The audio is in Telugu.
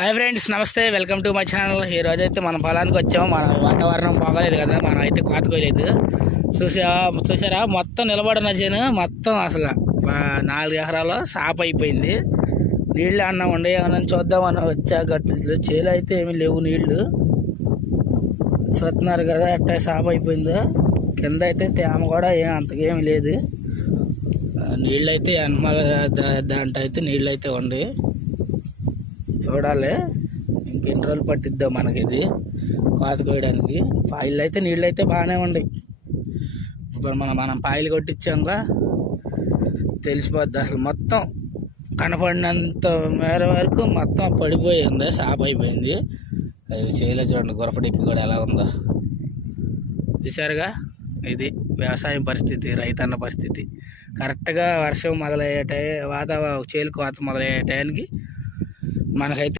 హాయ్ ఫ్రెండ్స్, నమస్తే. Welcome to my channel. ఈ రోజైతే మన పొలానికి వచ్చాము. మన వాతావరణం బాగోలేదు కదా, మనం అయితే కోతకోయలేదు. చూసారా మొత్తం నిలబడిన చేను మొత్తం అసలు 4 ఎకరాలు సాప్ అయిపోయింది. నీళ్ళు అన్న ఉండేమని చూద్దామన్న వచ్చా గట్లు చేలు అయితే ఏమి లేవు. నీళ్లు చూస్తున్నారు కదా ఎట్టా సాప్ అయిపోయిందో. కింద అయితే తేమ కూడా అంతకేమి లేదు. నీళ్ళు అయితే ఎనమల దాంట్లో అయితే నీళ్ళు అయితే ఉండి చూడాలి. ఇంకెన్ని రోజులు పట్టిద్దాం మనకి ఇది కోత కోయడానికి. పాయిలు అయితే నీళ్ళు అయితే బాగానే ఉన్నాయి. ఇప్పుడు మనం పాయిలు కొట్టించాక తెలిసిపోద్ది. అసలు మొత్తం కనపడినంత మేర వరకు మొత్తం పడిపోయింది, సాప్ అయిపోయింది. అది చేయలే చూడండి, గురపడికి కూడా ఎలా ఉందో చూసారుగా. ఇది వ్యవసాయం పరిస్థితి, రైతన్న పరిస్థితి. కరెక్ట్గా వర్షం మొదలయ్యే వాతావరణం చేలు కోత మొదలయ్యే టైంకి మనకైతే